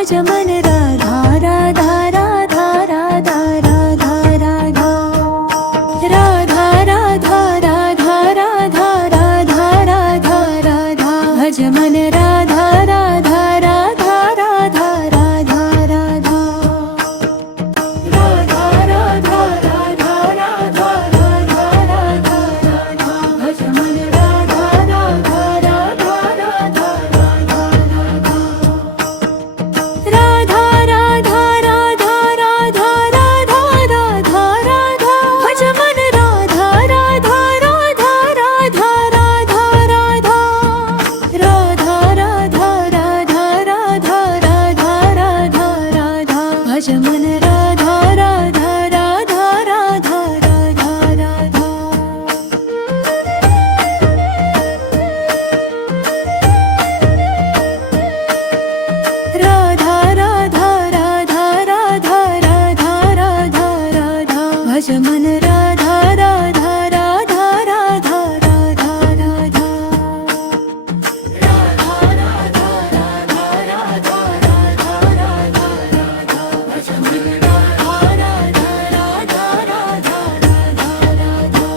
भज मन राधा राधा राधा राधा राधा राधा राधा राधा राधा राधा राधा राधा राधा भज मन राधा राधा राधा राधा राधा राधा राधा राधा राधा राधा राधा राधा भज मन राधा राधा राधा राधा राधा राधा राधा राधा राधा राधा राधा राधा भज मन राधा राधा राधा राधा राधा राधा राधा राधा राधा राधा राधा राधा राधा भज मन राधा राधा राधा राधा राधा राधा राधा राधा राधा राधा राधा राधा राधा भज मन राधा राधा राधा राधा राधा राधा भज मन राधा राधा राधा राधा राधा राधा राधा राधा राधा राधा राधा राधा राधा भज मन राधा राधा राधा राधा राधा राधा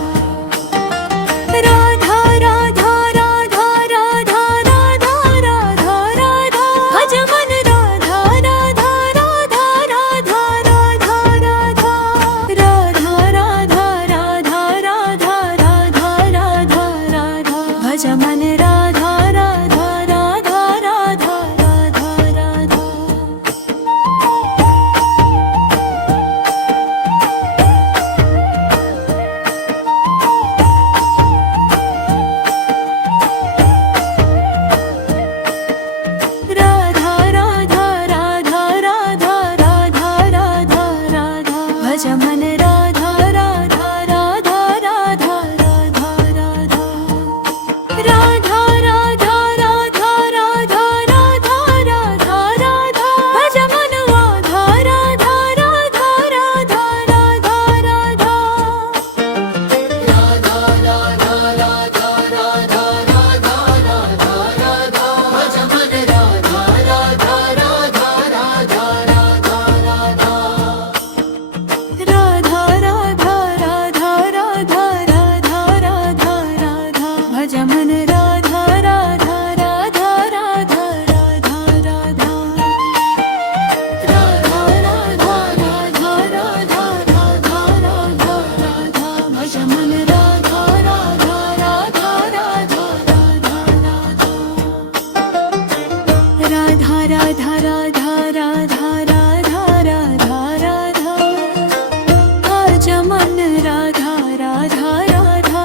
राधा राधा राधा राधा राधा राधा राधा भज मन राधा राधा राधा राधा राधा राधा राधा राधा राधा राधा राधा राधा राधा भज मन राधा राधा राधा राधा राधा राधा राधा राधा राधा राधा राधा राधा राधा भज मन राधा राधा राधा राधा राधा राधा राधा राधा राधा राधा राधा राधा राधा भज मन राधा राधा राधा राधा राधा राधा राधा राधा राधा राधा राधा राधा राधा भज मन राधा राधा राधा राधा राधा राधा राधा राधा राधा राधा राधा राधा भज मन राधा राधा राधा राधा राधा राधा राधा राधा राधा राधा राधा राधा भज मन राधा राधा राधा राधा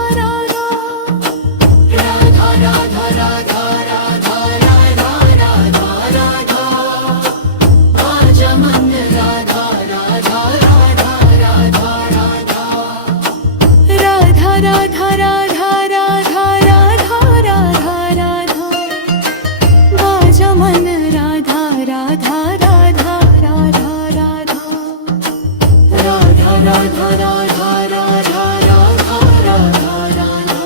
राधा राधा राधा राधा राधा राधा राधा राधा भज मन राधा राधा राधा राधा राधा राधा राधा राधा राधा राधा राधा राधा भज मन राधा राधा राधा राधा राधा राधा राधा राधा राधा राधा राधा राधा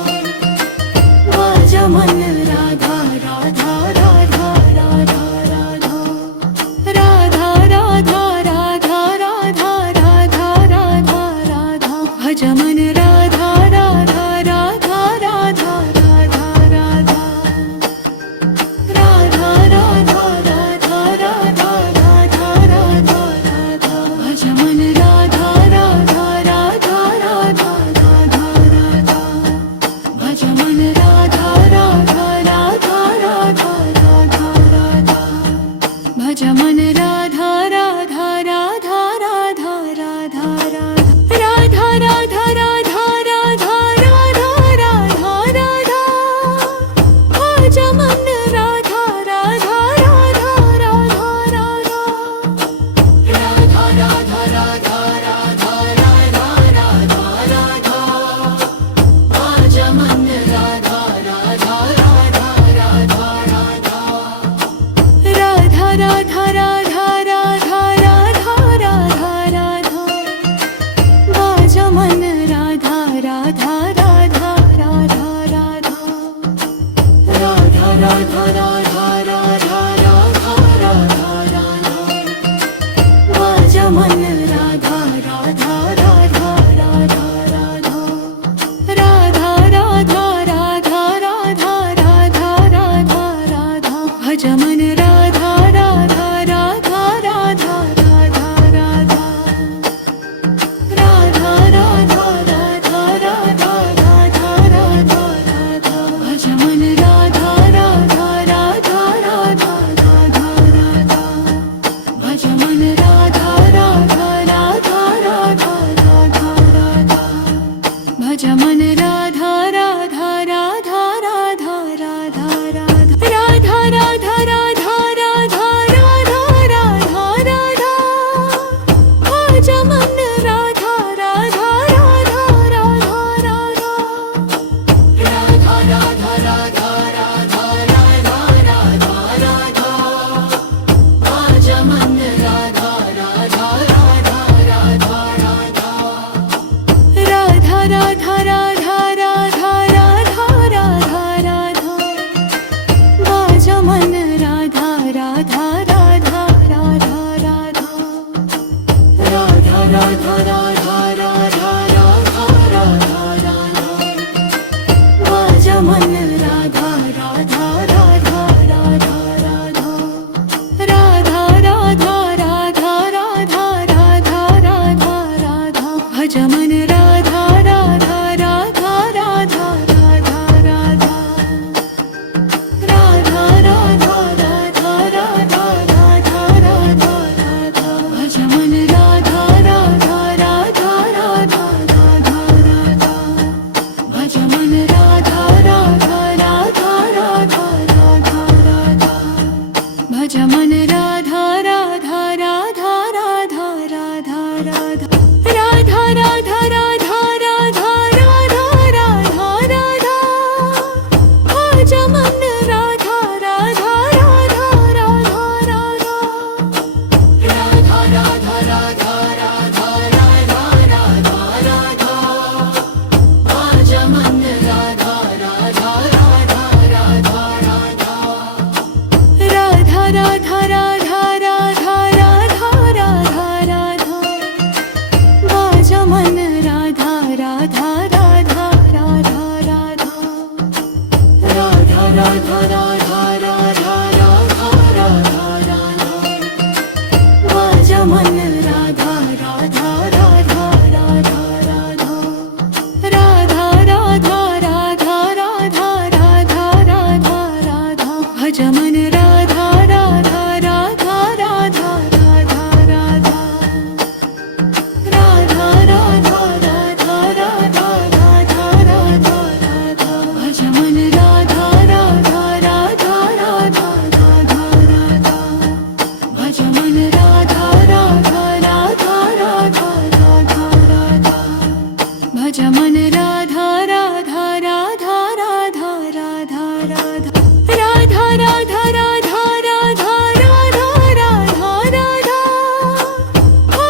भज मन राधा राधा राधा राधा राधा राधा राधा राधा राधा राधा राधा राधा भज मन राधा राधा राधा राधा राधा राधा राधा राधा राधा राधा राधा राधा राधा भज मन राधा राधा राधा मन राधा राधा राधा राधा राधा राधा राधा राधा राधा राधा राधा राधा भज मन राधा राधा राधा राधा राधा राधा राधा राधा राधा राधा राधा राधा राधा भज मन राधा राधा राधा राधा राधा राधा भज मन राधा राधा राधा राधा राधा राधा भज मन राधा राधा राधा राधा राधा राधा राधा राधा राधा राधा राधा राधा राधा भज मन राधा राधा राधा राधा राधा राधा राधा राधा राधा राधा राधा राधा भज मन राधा राधा राधा राधा राधा राधा राधा राधा राधा राधा राधा राधा भज मन राधा राधा राधा राधा राधा राधा राधा राधा राधा राधा राधा राधा भज मन राधा राधा राधा राधा राधा राधा राधा राधा राधा राधा राधा राधा भज मन राधा राधा राधा राधा राधा राधा राधा राधा राधा राधा राधा राधा राधा भज मन राधा राधा राधा राधा राधा राधा भज मन राधा राधा राधा राधा राधा राधा भज मन राधा राधा राधा राधा राधा राधा राधा राधा राधा राधा राधा राधा राधा भज मन राधा राधा राधा राधा राधा राधा राधा राधा राधा राधा राधा राधा भज मन राधा राधा राधा राधा राधा राधा राधा राधा राधा राधा राधा राधा भज मन राधा राधा राधा राधा राधा राधा राधा राधा राधा राधा राधा राधा भज मन राधा राधा राधा राधा राधा राधा राधा राधा राधा राधा राधा राधा भज मन राधा राधा राधा राधा राधा राधा राधा राधा राधा राधा राधा राधा राधा भज मन राधा राधा राधा राधा राधा राधा भज मन राधा राधा राधा राधा राधा राधा भज मन राधा राधा राधा राधा राधा राधा राधा राधा राधा राधा राधा राधा राधा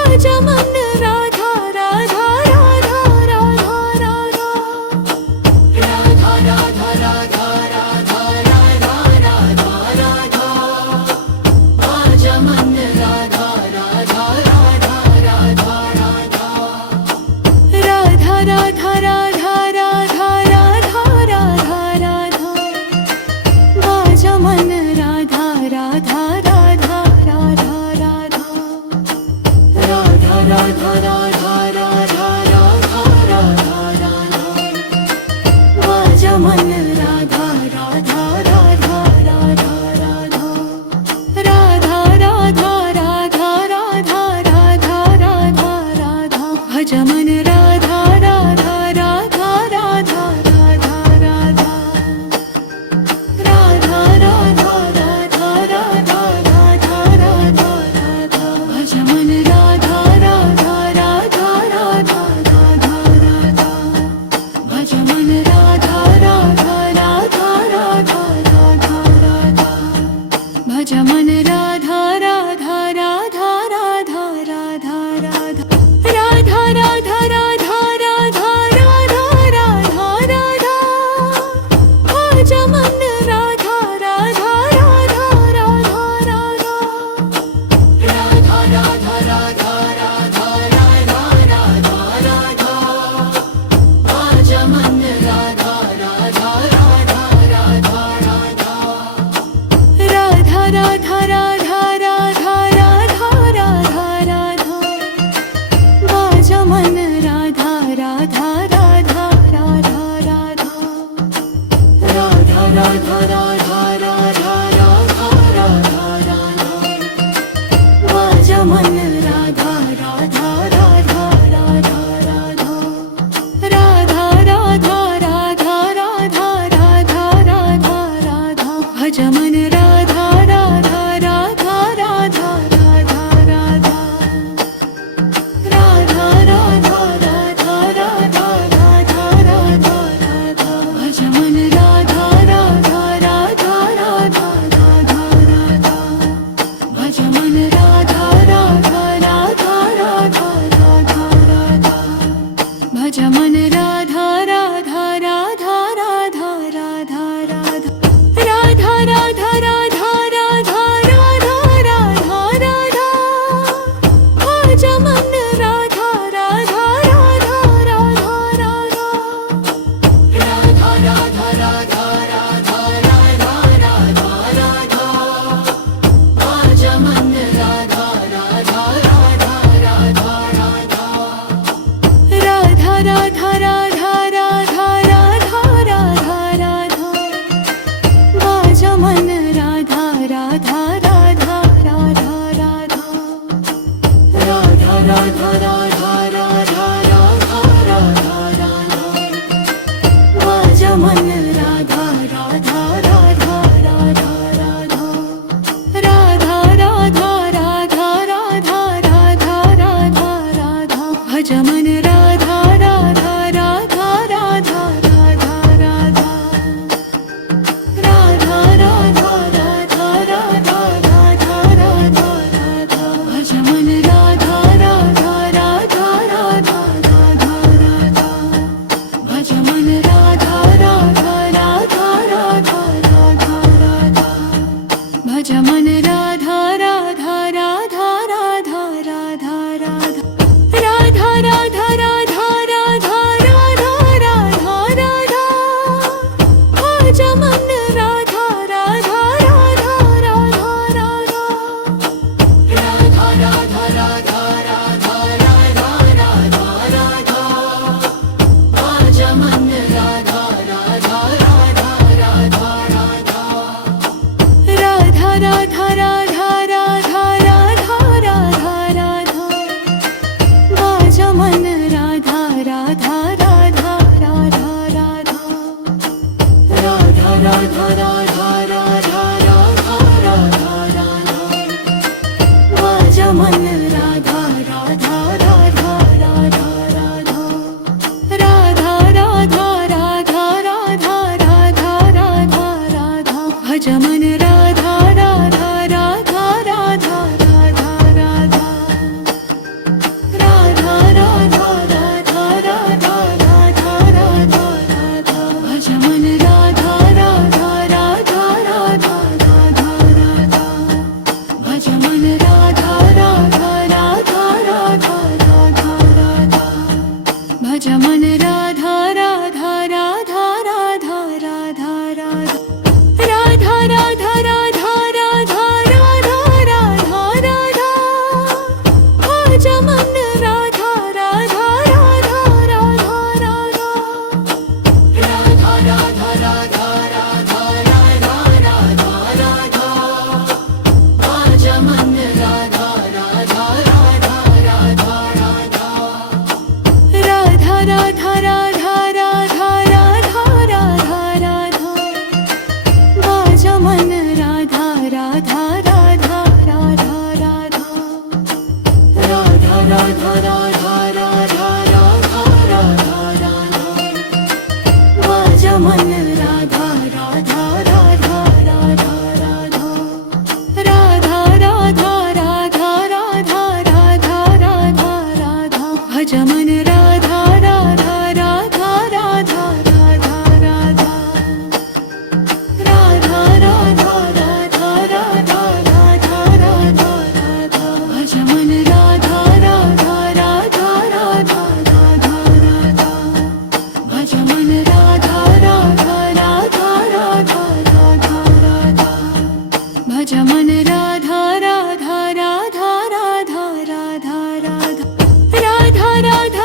भज मन राधा राधा राधा राधा राधा राधा राधा राधा राधा राधा राधा राधा भज मन राधा राधा राधा राधा राधा राधा राधा राधा राधा राधा राधा राधा भज मन राधा राधा राधा राधा राधा राधा राधा राधा राधा राधा राधा राधा भज मन राधा राधा राधा राधा राधा राधा राधा राधा राधा राधा राधा राधा भज मन राधा राधा राधा राधा राधा राधा राधा राधा राधा राधा राधा राधा राधा भज मन राधा राधा राधा राधा राधा राधा राधा राधा राधा माझ्या मन राधा राधा राधा राधा राधा राधा राधा राधा राधा राधा राधा राधा भज मन राधा राधा राधा राधा राधा राधा राधा राधा राधा राधा राधा राधा राधा भज मन राधा राधा राधा राधा राधा राधा भज मन राधा राधा राधा राधा राधा राधा भज मन राधा राधा राधा राधा राधा राधा राधा राधा राधा राधा राधा राधा राधा भज मन राधा राधा राधा राधा राधा राधा राधा राधा राधा राधा राधा राधा भज मन राधा राधा राधा राधा राधा राधा राधा राधा राधा राधा राधा राधा भज मन राधा राधा राधा राधा राधा राधा राधा राधा राधा राधा राधा राधा भज मन राधा राधा राधा राधा राधा राधा राधा राधा राधा राधा राधा राधा भज मन राधा राधा राधा राधा राधा राधा राधा राधा राधा राधा राधा राधा राधा भज मन राधा राधा राधा राधा राधा राधा भज मन राधा राधा राधा राधा राधा राधा भज मन राधा राधा राधा राधा राधा राधा राधा राधा राधा राधा राधा राधा राधा भज मन राधा राधा राधा राधा राधा राधा राधा राधा राधा राधा राधा राधा भज मन राधा राधा राधा राधा राधा राधा राधा राधा राधा राधा राधा राधा भज मन राधा राधा राधा राधा राधा राधा राधा राधा राधा राधा राधा राधा भज मन राधा राधा राधा राधा राधा राधा राधा राधा राधा राधा राधा राधा भज मन राधा राधा राधा राधा राधा राधा राधा राधा राधा राधा राधा राधा राधा भज मन राधा राधा राधा राधा राधा राधा भज मन राधा राधा राधा राधा राधा राधा भज मन राधा राधा राधा राधा राधा राधा राधा राधा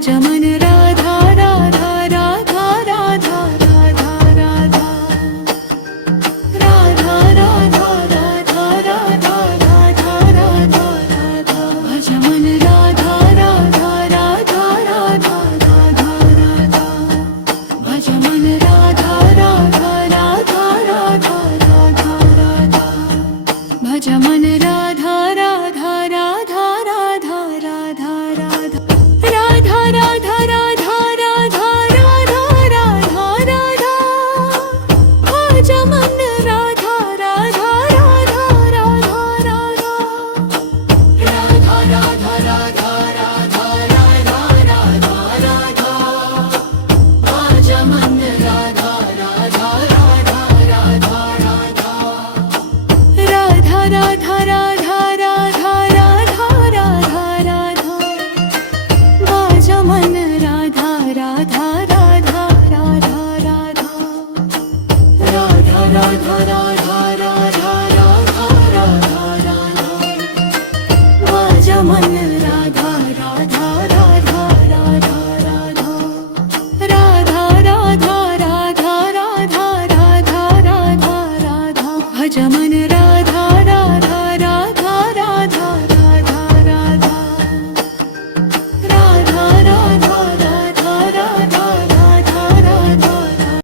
भज मन